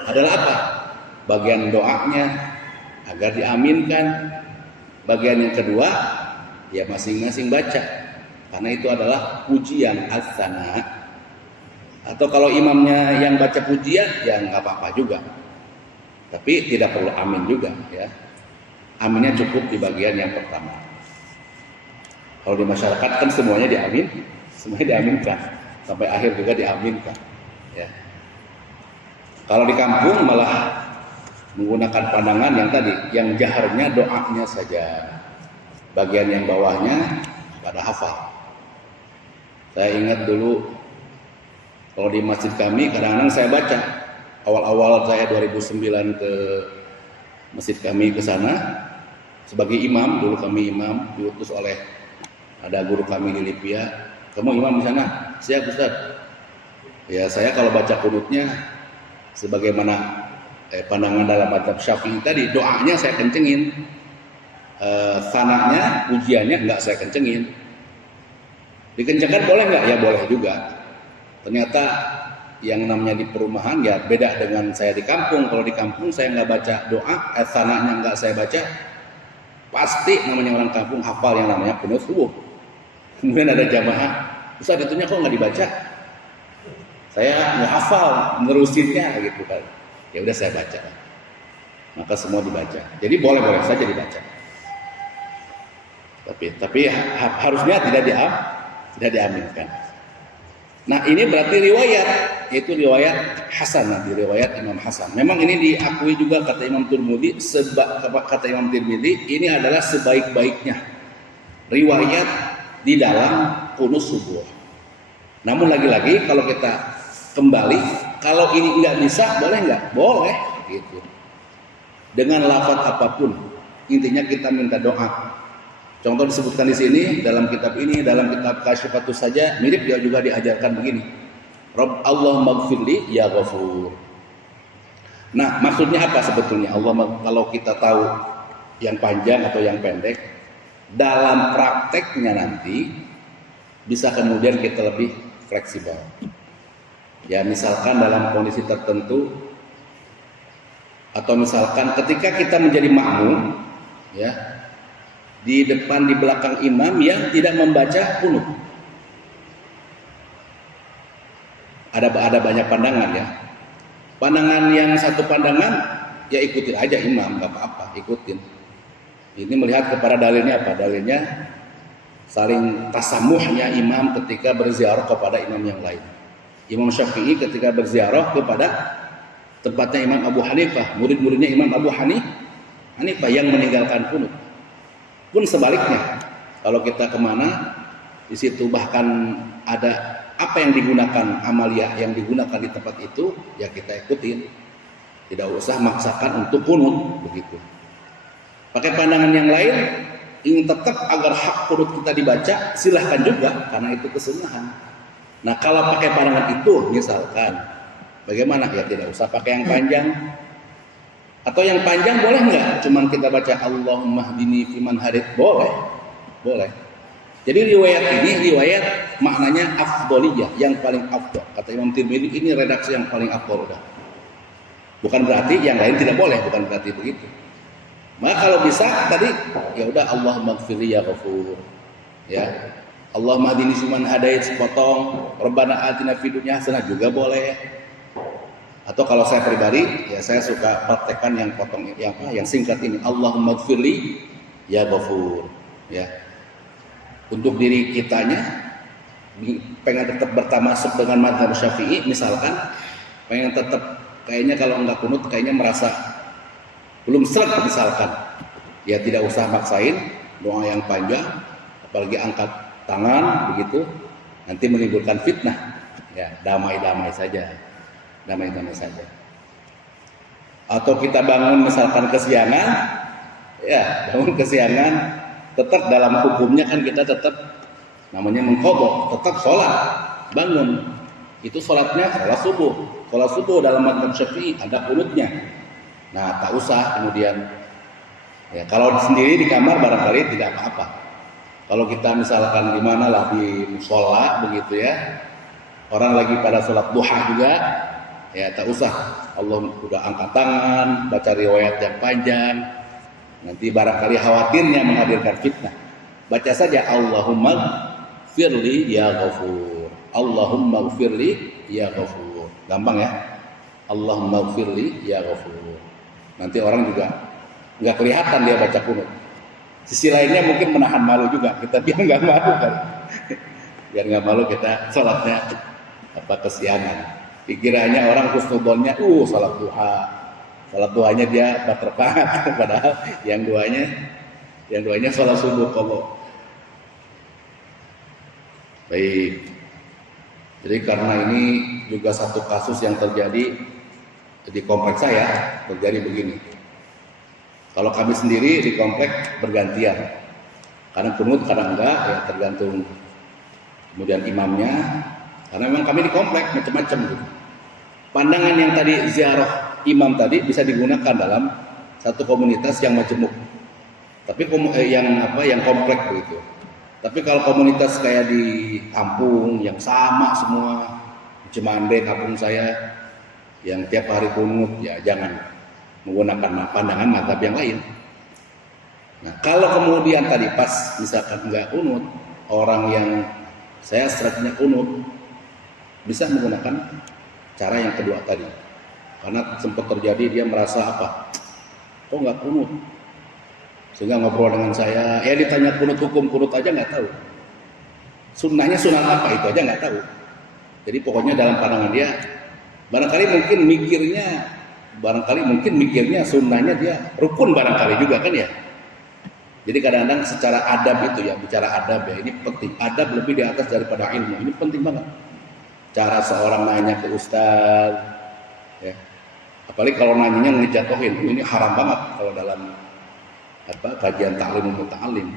adalah apa? Bagian doanya agar diaminkan. Bagian yang kedua ya masing-masing baca. Karena itu adalah pujian as-sana. Atau kalau imamnya yang baca pujian, ya nggak apa-apa juga. Tapi tidak perlu amin juga, ya. Aminnya cukup di bagian yang pertama. Kalau di masyarakat kan semuanya diaminkan, sampai akhir juga diaminkan, ya. Kalau di kampung malah menggunakan pandangan yang tadi, yang jaharnya doanya saja, bagian yang bawahnya pada hafal. Saya ingat dulu kalau di masjid kami kadang-kadang saya baca, awal-awal saya 2009 ke masjid kami ke sana sebagai imam. Dulu kami imam, diutus oleh ada guru kami di Libya. Kamu imam di sana? Siap Ustaz. Ya saya kalau baca kunutnya sebagaimana pandangan dalam mazhab Syafi'i tadi, doanya saya kencengin, sananya, pujiannya enggak saya kencengin. Dikencengkan boleh nggak? Ya boleh juga. Ternyata yang namanya di perumahan ya beda dengan saya di kampung. Kalau di kampung saya nggak baca doa, sananya nggak saya baca, pasti namanya orang kampung hafal yang namanya kunut subuh. Kemudian ada jamaah, Ustaz itunya kok nggak dibaca? Saya nggak hafal, nerusinnya gitu kan. Ya udah saya baca. Maka semua dibaca. Jadi boleh-boleh saja dibaca. Tapi harusnya tidak diaminkan. Nah ini berarti riwayat, yaitu riwayat Hasan, nanti riwayat Imam Hasan. Memang ini diakui juga kata Imam Tirmidzi, kata Imam Tirmidzi ini adalah sebaik-baiknya riwayat di dalam qunut subuh. Namun lagi-lagi kalau kita kembali, kalau ini nggak bisa, boleh nggak? Boleh, gitu. Dengan lafaz apapun, intinya kita minta doa. Contoh disebutkan di sini dalam kitab ini, dalam kitab Kasyifatus saja mirip dia juga diajarkan begini. Rabb Allahumma gfirli ya ghafur. Nah, maksudnya apa sebetulnya? Allah kalau kita tahu yang panjang atau yang pendek, dalam prakteknya nanti bisa kemudian kita lebih fleksibel. Ya, misalkan dalam kondisi tertentu atau misalkan ketika kita menjadi makmum, ya, di depan di belakang imam yang tidak membaca qunut. Ada banyak pandangan ya. Pandangan yang satu pandangan ya ikutin aja imam, nggak apa-apa, ikutin. Ini melihat kepada dalilnya apa? Dalilnya saling tasamuhnya imam ketika berziarah kepada imam yang lain. Imam Syafi'i ketika berziarah kepada tempatnya Imam Abu Hanifah, murid-muridnya Imam Abu Hanifah yang meninggalkan kunut. Pun sebaliknya, kalau kita kemana, di situ bahkan ada apa yang digunakan, amaliyah yang digunakan di tempat itu, ya kita ikutin. Tidak usah maksakan untuk kunut, begitu. Pakai pandangan yang lain, ingin tetap agar hak kunut kita dibaca, silahkan juga, karena itu kesunahan. Nah kalau pakai pandangan itu, misalkan, bagaimana? Ya tidak usah pakai yang panjang. Atau yang panjang boleh nggak? Cuman kita baca Allahumma hdini fiman hadait, boleh. Jadi riwayat ini riwayat maknanya afdoliyah, yang paling afdol. Kata Imam Tirmidzi, ini redaksi yang paling afdol udah. Bukan berarti yang lain tidak boleh, bukan berarti begitu. Maka kalau bisa tadi ya udah Allahumma gfirli ya ghafur. Ya. Allahumma hdini fiman hadait sepotong, Rabbana atina fid dunya hasanah juga boleh. Atau kalau saya pribadi, ya saya suka praktekkan yang potong yang singkat ini, Allahumma gfirli ya ghafur. Ya. Untuk diri kitanya pengen tetap bertamasuk dengan mazhab Syafi'i, misalkan pengen tetap kayaknya kalau enggak kunut kayaknya merasa belum seret, misalkan ya tidak usah maksain doa yang panjang, apalagi angkat tangan begitu nanti menimbulkan fitnah. Ya damai-damai saja. Atau kita bangun misalkan kesiangan, ya bangun kesiangan, tetap dalam hukumnya kan kita tetap namanya mengqadha, tetap sholat, bangun. Itu sholatnya sholat subuh dalam mazhab Syafi'i ada kunutnya. Nah tak usah kemudian, ya kalau sendiri di kamar barangkali tidak apa-apa. Kalau kita misalkan di mana lah di mushola begitu ya, orang lagi pada sholat duha juga, ya tak usah Allah udah angkat tangan, baca riwayat yang panjang, nanti barangkali khawatirnya menghadirkan fitnah. Baca saja Allahumma firli ya ghafur, Allahumma firli ya ghafur, gampang ya, Allahumma firli ya ghafur. Nanti orang juga nggak kelihatan dia baca kunut. Sisi lainnya mungkin menahan malu juga, kita biar nggak malu kan, biar nggak malu kita sholatnya kesiangan. Pikirannya orang husnudzonnya, salat duhanya dia 4 rakaat, padahal yang duanya salat subuh qadha. Baik. Jadi karena ini juga satu kasus yang terjadi di komplek saya, terjadi begini. Kalau kami sendiri di komplek bergantian, kadang kunut, kadang enggak, ya tergantung kemudian imamnya. Karena memang kami di komplek macam-macam gitu. Pandangan yang tadi ziarah imam tadi bisa digunakan dalam satu komunitas yang majemuk. Tapi yang komplek begitu. Tapi kalau komunitas kayak di kampung yang sama semua, Cimande kampung saya yang tiap hari kunut, ya jangan menggunakan pandangan mazhab yang lain. Nah, kalau kemudian tadi pas misalkan enggak kunut, orang yang saya seratnya kunut, bisa menggunakan cara yang kedua tadi. Karena sempat terjadi dia merasa apa? Kok nggak kunut? Sehingga ngobrol dengan saya, ya ditanya hukum kunut aja nggak tahu. Sunnahnya sunat apa itu aja nggak tahu. Jadi pokoknya dalam pandangan dia, barangkali mungkin mikirnya sunnahnya dia rukun barangkali juga kan ya. Jadi kadang-kadang secara adab itu ya, bicara adab ya, ini penting. Adab lebih di atas daripada ilmu, ini penting banget. Cara seorang nanya ke ustaz, ya. Apalagi kalau nanyanya ngejatuhin, ini haram banget kalau dalam kajian ta'lim muta'allim.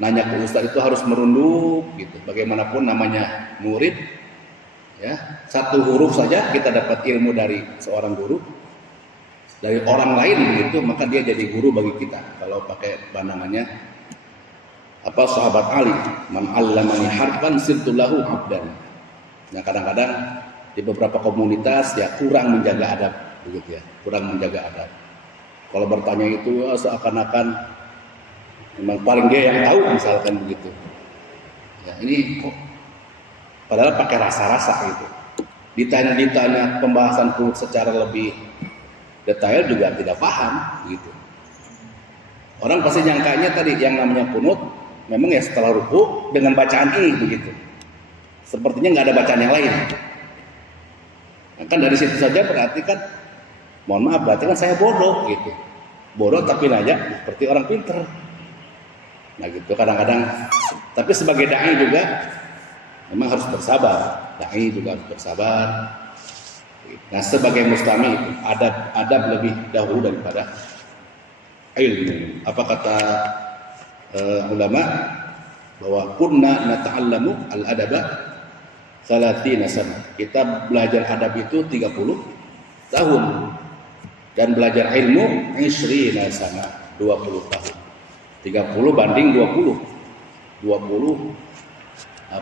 Nanya ke ustaz itu harus merunduk gitu. Bagaimanapun namanya murid, ya, satu huruf saja kita dapat ilmu dari seorang guru, dari orang lain begitu, maka dia jadi guru bagi kita. Kalau pakai pandangannya sahabat Ali, man 'allamani harfan sirtu lahu 'abdan. Nah kadang-kadang di beberapa komunitas ya kurang menjaga adab begitu ya, kurang menjaga adab. Kalau bertanya itu seakan-akan memang paling dia yang tahu misalkan begitu. Ya ini kok padahal pakai rasa-rasa gitu. Ditanya pembahasan kunut secara lebih detail juga tidak paham gitu. Orang pasti nyangkanya tadi yang namanya kunut memang ya setelah ruku dengan bacaan ini begitu. Sepertinya nggak ada bacaan yang lain. Nah, kan dari situ saja berarti kan, mohon maaf, berarti kan saya bodoh gitu. Bodoh tapi nanya seperti orang pinter. Nah gitu kadang-kadang. Tapi sebagai dai juga memang harus bersabar. Dai juga harus bersabar. Nah sebagai mustami adab lebih dahulu daripada ilmu. Apa kata ulama bahwa kunna nata'allamu al-adaba 30 sana. Kita belajar adab itu 30 tahun dan belajar ilmu 20 sana, 20 tahun. 30 banding 20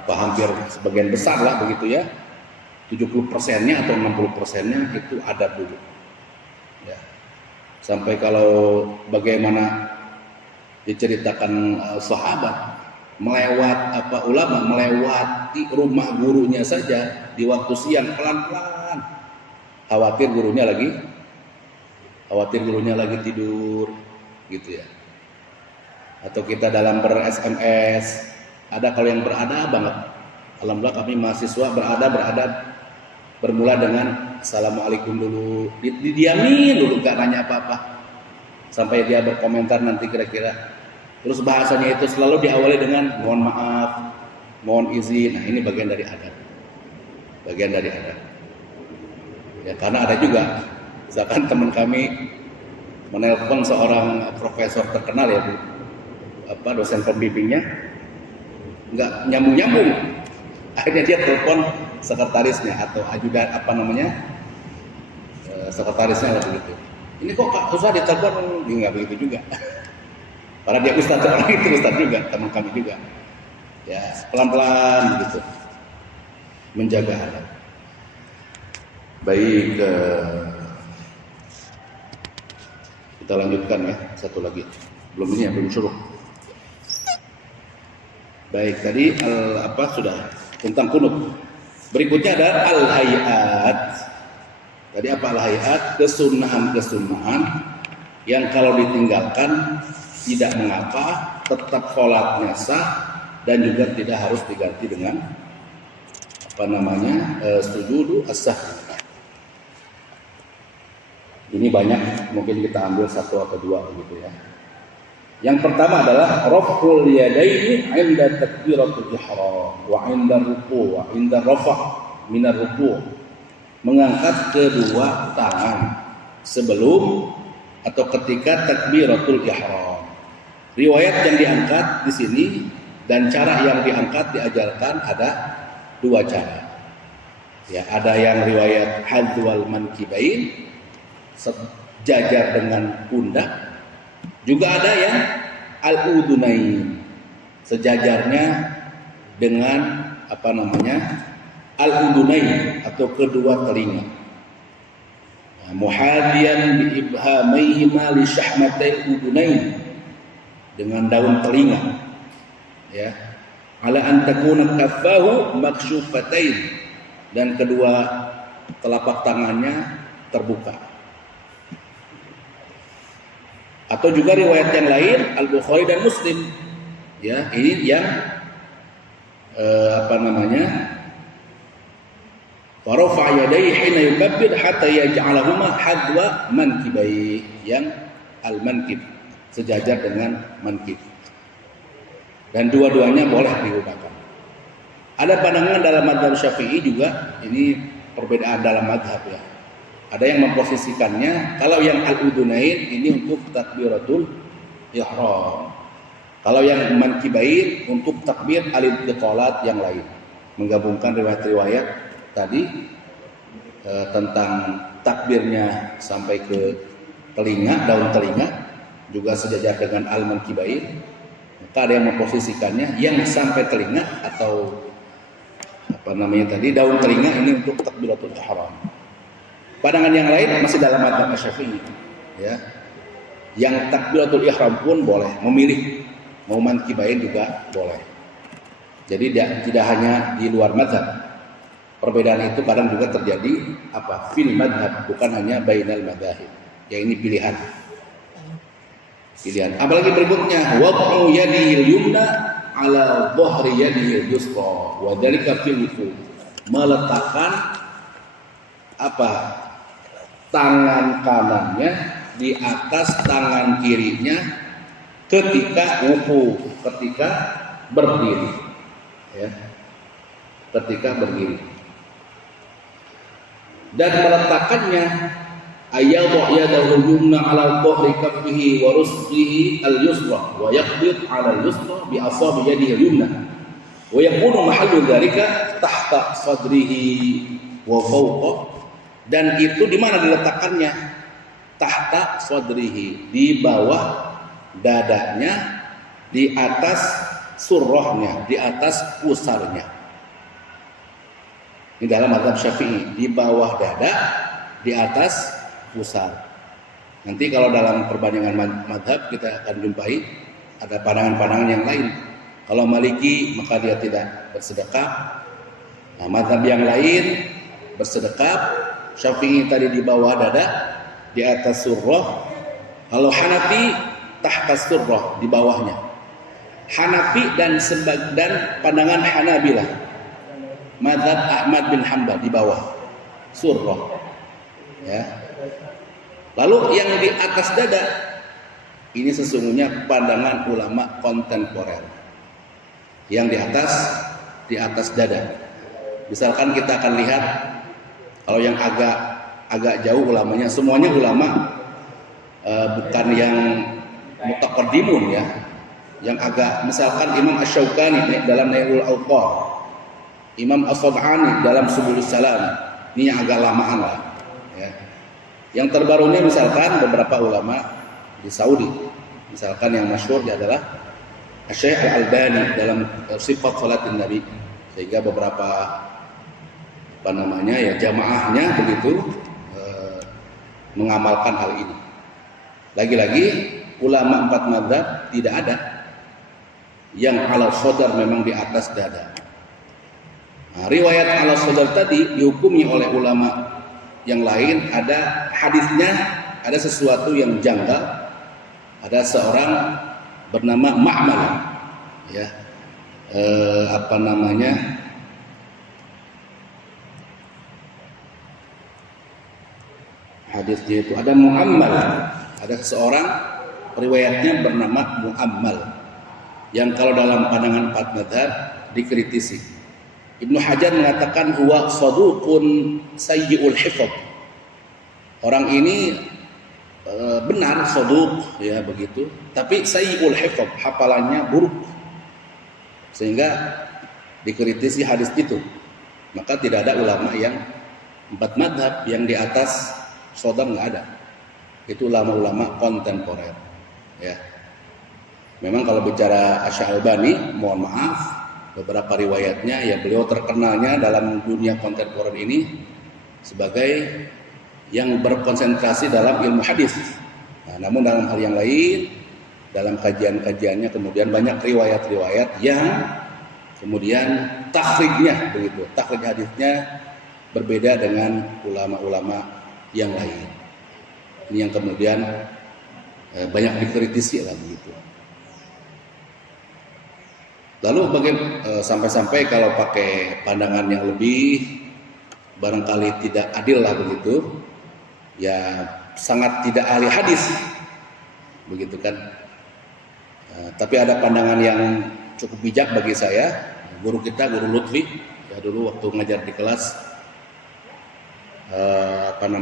hampir sebagian besar lah begitu ya. 70%-nya atau 60%-nya itu adab dulu. Ya. Sampai kalau bagaimana diceritakan sahabat ulama melewati rumah gurunya saja di waktu siang pelan-pelan, khawatir gurunya lagi tidur gitu ya. Atau kita dalam ber-SMS, ada kalau yang beradab banget. Alhamdulillah kami mahasiswa beradab bermula dengan assalamualaikum dulu, didiamin dulu, gak nanya apa-apa sampai dia berkomentar nanti kira-kira. Terus bahasanya itu selalu diawali dengan mohon maaf, mohon izin. Nah ini bagian dari adab. Ya karena ada juga, misalkan teman kami menelpon seorang profesor terkenal ya, dosen pembimbingnya, nggak nyambung. Akhirnya dia telepon sekretarisnya atau ajudan sekretarisnya lah begitu. Ini kok Kak susah ditelepon? Nggak begitu juga. Karena dia ustaz, orang itu ustaz juga, teman kami juga. Ya pelan-pelan begitu menjaga adab. Baik, kita lanjutkan ya satu lagi. Belum suruh. Baik, tadi sudah tentang kunut. Berikutnya ada al-hayat. Tadi apa al-hayat? Kesunahan yang kalau ditinggalkan tidak mengapa, tetap sholatnya sah dan juga tidak harus diganti dengan sujudu as-sahwi. Ini banyak, mungkin kita ambil satu atau dua begitu ya. Yang pertama adalah raf'ul yadaini 'inda takbiratul ihram wa 'inda ruku' wa 'inda rafa' minar ruku'. Mengangkat kedua tangan sebelum atau ketika takbiratul ihram. Riwayat yang diangkat di sini dan cara yang diangkat diajarkan ada dua cara. Ya, ada yang riwayat hadwal mankibain, sejajar dengan pundak. Juga ada yang al-udunain, sejajarnya dengan al-udunain atau kedua telinga. Muhadiyan bi ibhamaihima li syahmatil udunain, dengan daun telinga. Ya. Ala an takuna kaffahu makshufatain, dan kedua telapak tangannya terbuka. Atau juga riwayat yang lain Al-Bukhari dan Muslim. Ya, ini yang Farafa yadayhi hina yukabbir hatta yaj'alahuma hadwa mankibai, yang al-mankib, sejajar dengan mankib. Dan dua-duanya boleh digunakan. Ada pandangan dalam mazhab Syafi'i juga, ini perbedaan dalam mazhab ya. Ada yang memposisikannya kalau yang al-udunain ini untuk takbiratul ihram. Kalau yang mankibain untuk takbir al-intiqalat yang lain. Menggabungkan riwayat-riwayat tadi tentang takbirnya sampai ke telinga, daun telinga, juga sejajar dengan al-mankibain. Maka ada yang memposisikannya yang sampai telinga atau daun telinga ini untuk takbiratul ihram. Pandangan yang lain masih dalam mazhab Syafi'i ya. Yang takbiratul ihram pun boleh memilih, mau mankibain juga boleh. Jadi tidak hanya di luar mazhab. Perbedaan itu kadang juga terjadi fil madhab, bukan hanya bainal madzahib. Ya ini pilihan. Apalagi berikutnya wad'u yadihil yumna ala dhahri yadihil yusra wa dzalika fil wudu. Meletakkan apa? Tangan kanannya di atas tangan kirinya ketika wudu, ketika berdiri, ya, ketika berdiri. Dan meletakkannya ayyadha yadahu yumna 'ala dhahri kaffihi wa rusghihi al-yusra wa yaqbid 'ala al-yusra bi asabi yadihi al-yumna wa yakunu mahallu dzalika tahta sadrihi wa fawqa. Dan itu di mana diletakkannya? Tahta sadrihi, di bawah dadanya, di atas surrohnya, di atas pusarnya. Ini dalam mazhab Syafi'i, di bawah dada, di atas pusar. Nanti kalau dalam perbandingan mazhab kita akan jumpai ada pandangan-pandangan yang lain. Kalau Maliki maka dia tidak bersedekap. Nah, mazhab yang lain bersedekap. Syafi'i tadi di bawah dada, di atas surroh. Kalau Hanafi tahta surroh, di bawahnya. Hanafi dan pandangan Hanabilah, mazhab Ahmad bin Hanbal di bawah surroh, ya. Lalu yang di atas dada ini sesungguhnya pandangan ulama kontemporer. Yang di atas dada. Misalkan kita akan lihat kalau yang agak jauh ulamanya, semuanya ulama bukan yang mutaqaddimun, ya. Yang agak, misalkan Imam Asy-Syaukani dalam Nailul Awqar, Imam As-Sab'ani dalam Subulus Salam, ini yang agak lamaan lah, ya. Yang terbarunya misalkan beberapa ulama di Saudi, misalkan yang masyhur adalah Syekh Al-Albani dalam Sifat Salatin Nabi, sehingga beberapa jamaahnya begitu mengamalkan hal ini. Lagi-lagi ulama 4 mazhab tidak ada yang ala sodar memang di atas dada. Nah, riwayat ala sodar tadi dihukumi oleh ulama yang lain, ada hadisnya, ada sesuatu yang janggal. Ada seorang bernama Ma'mal, ya, hadisnya itu ada Mu'ammal, ada seseorang riwayatnya bernama Mu'ammal yang kalau dalam pandangan 4 mazhab dikritisi. Ibnu Hajar mengatakan huwa saduqun sayyi'ul hifdz. Orang ini benar saduq, ya begitu, tapi sayyi'ul hifdz, hafalannya buruk, sehingga dikritisi hadis itu. Maka tidak ada ulama yang 4 mazhab yang di atas sodar, nggak ada. Itu ulama-ulama kontemporer, ya. Memang kalau bicara Asy-Syaukani, mohon maaf, beberapa riwayatnya ya beliau terkenalnya dalam dunia kontemporer ini sebagai yang berkonsentrasi dalam ilmu hadis. Nah, namun dalam hal yang lain, dalam kajian-kajiannya kemudian banyak riwayat-riwayat yang kemudian takhrijnya begitu, takhrij hadisnya berbeda dengan ulama-ulama yang lain. Ini yang kemudian banyak dikritisi lah begitu. Lalu sampai-sampai kalau pakai pandangan yang lebih barangkali tidak adil lah begitu, ya sangat tidak ahli hadis begitu kan. Tapi ada pandangan yang cukup bijak bagi saya, guru kita, Guru Lutfi, ya dulu waktu ngajar di kelas pernah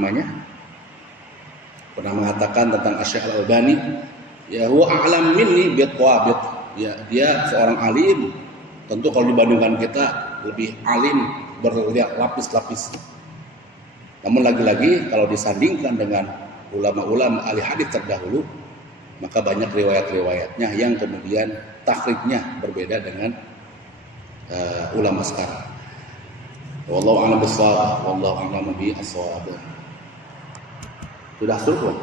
mengatakan tentang Syekh Al-Albani, ya huwa a'lam minni bi'tawabit. Ya, dia seorang alim, tentu kalau dibandingkan kita lebih alim berlapis-lapis. Namun lagi-lagi kalau disandingkan dengan ulama-ulama ahli hadis terdahulu, maka banyak riwayat-riwayatnya yang kemudian takhrijnya berbeda dengan ulama sekarang. Wallahu a'lam bishawab, wallahu a'lam bis-shawab. Sudah selesai?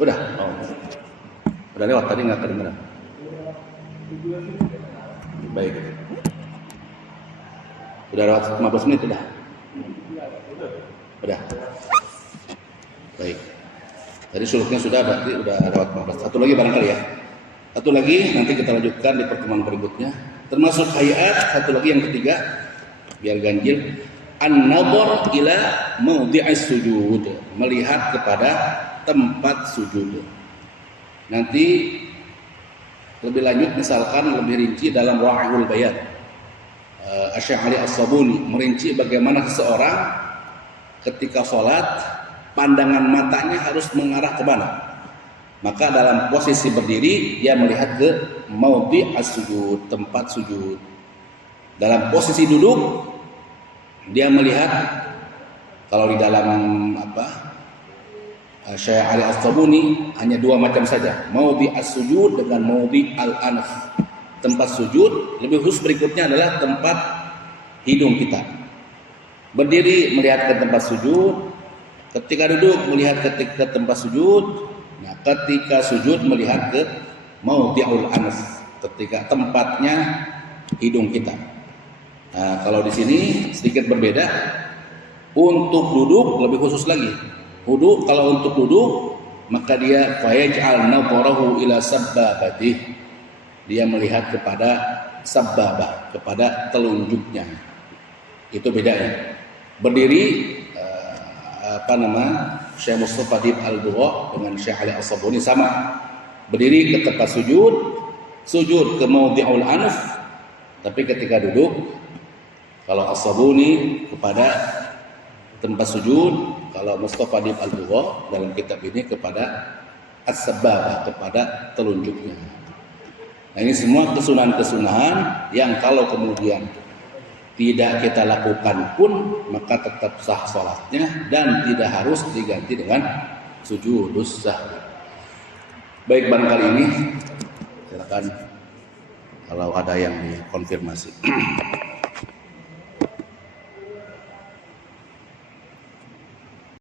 Udah? Oh. Udah lewat tadi, nggak kedengeran. Baik. Udah lewat 15 menit udah. Udah. Baik. Tadi suluknya sudah, berarti udah lewat 15. Satu lagi barangkali ya. Satu lagi nanti kita lanjutkan di pertemuan berikutnya. Termasuk hayat, satu lagi yang ketiga, biar ganjil. an-nadhar ila mawdi'is sujud, melihat kepada tempat sujud. Nanti lebih lanjut misalkan lebih rinci dalam Wa'ihul Bayan, Syekh Ali As-Sabuni merinci bagaimana seseorang ketika sholat pandangan matanya harus mengarah ke mana. Maka dalam posisi berdiri dia melihat ke mawdi'as sujud, tempat sujud. Dalam posisi duduk dia melihat, kalau di dalam Syekh Ali As-Sabuni hanya dua macam saja, mawdi as-sujud dengan mawdi al-anf. Tempat sujud, lebih khusus berikutnya adalah tempat hidung kita. Berdiri melihat ke tempat sujud, ketika duduk melihat ke tempat sujud, nah ketika sujud melihat ke mawdi'ul anf, ketika tempatnya hidung kita. Nah, kalau di sini sedikit berbeda. Untuk duduk lebih khusus lagi. Kalau untuk duduk maka dia fayaj'al nadharahu ila sabbabatih. Dia melihat kepada sabbabah, kepada telunjuknya. Itu bedanya. Berdiri Syekh Mustafa Dib Al-Bugha dengan Syekh Ali As-Sabuni sama. Berdiri ke tempat sujud ke mawdi'ul anf, tapi ketika duduk kalau As-Sabuni kepada tempat sujud, kalau Mustafa Dib Al-Bugha dalam kitab ini kepada as-sababah, kepada telunjuknya. Nah, ini semua kesunahan-kesunahan yang kalau kemudian tidak kita lakukan pun maka tetap sah sholatnya dan tidak harus diganti dengan sujudus sahwi. Baik, barangkali ini silakan kalau ada yang dikonfirmasi.